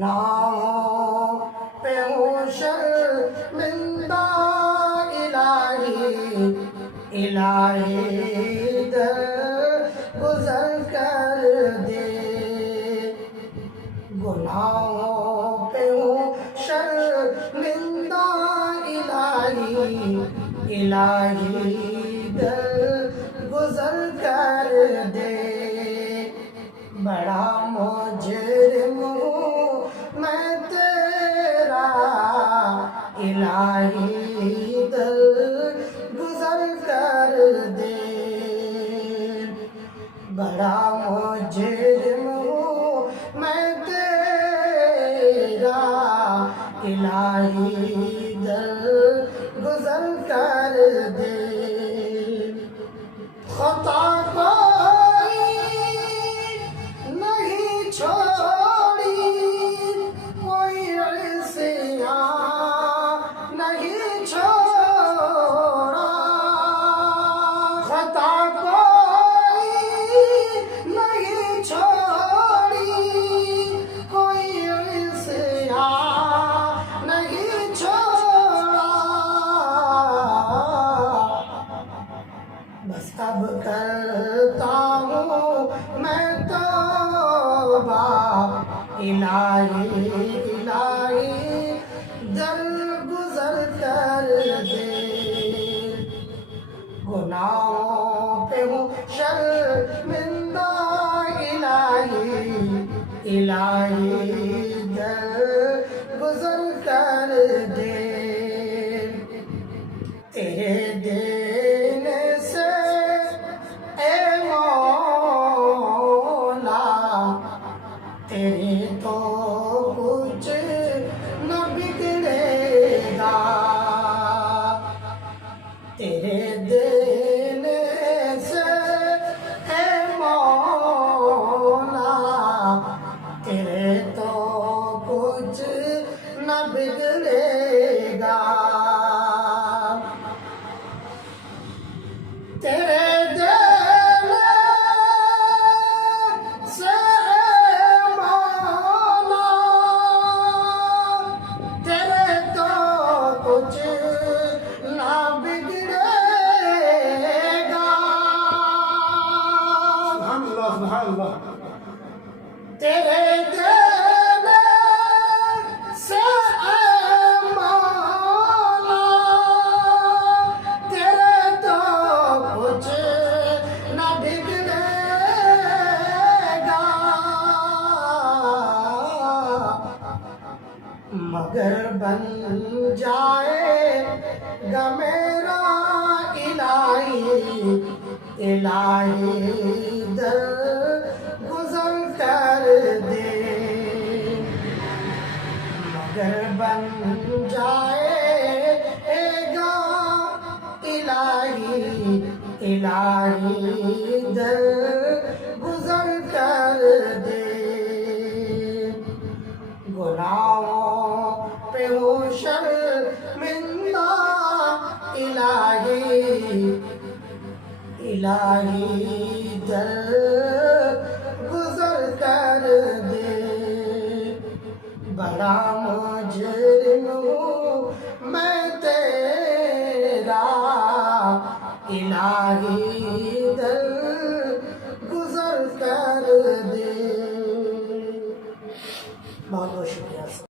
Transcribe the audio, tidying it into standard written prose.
گناہوں پہ ہوں شرمندہ الہی الہی در گزر کر دے گناہوں پہ ہوں شرمندہ الہی الہی در گزر کر دے بڑا مجرم ہوں میں تیرا الہی در گزر کر دے بڑا مجرم ہوں میں تیرا الہی در گزر کر دے خطا کوئی نہیں چھوڑی کوئی عصیاں نہیں چھوڑا خطا کوئی نہیں چھوڑی کوئی عصیاں نہیں چھوڑا بس اب کرتا ہوں میں توبہ الہی الہی در گزر کر دے گناہوں پہ ہوں شرمندہ الہی الہی در گزر کر دے تیرے دینے سے اے مولا تیرے تو کچھ نہ بگڑے گا تیرے دینے سے اے مولا تیرے تو کچھ نہ بگڑے گا تیرے دینے سے اے مولا تیرے تو کچھ نہ بگڑے گا سبحان اللہ سبحان اللہ تیرے دینے سے اے مولا تیرے تو کچھ نہ بگڑے گا مگر بن جائے گا میرا الہی الہی در گزر کر دے مگر بن جائے گا الہی الہی در گزر کر دے گناہوں پہ ہوں شرمندہ الہی الہی در گزر کر دے بڑا مجرم ہوں میں تیرا الہی در گزر کر دے بہت بہت شکریہ